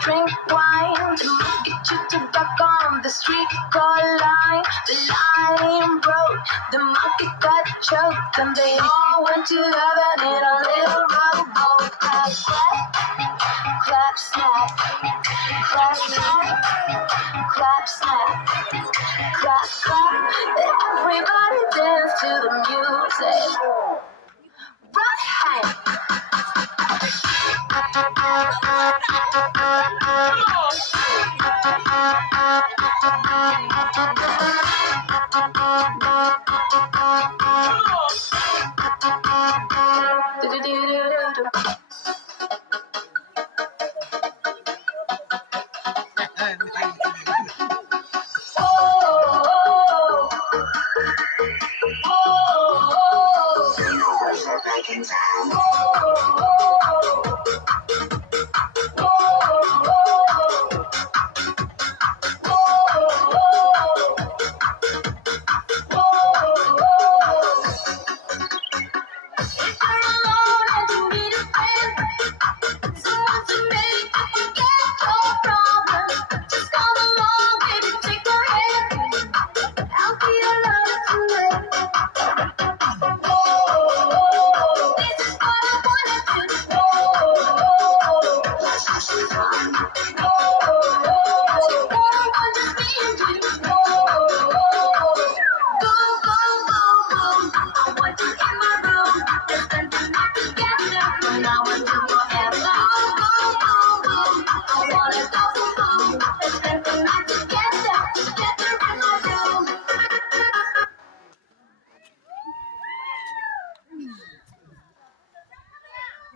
drink wine to get you to back on the street, call line. The line broke, the monkey got choked, and they all went to heaven in a little rowboat. Clap, clap, clap, snap, clap, snap, clap, snap, clap, clap. Everybody dance to the music. Right.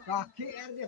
Aqui é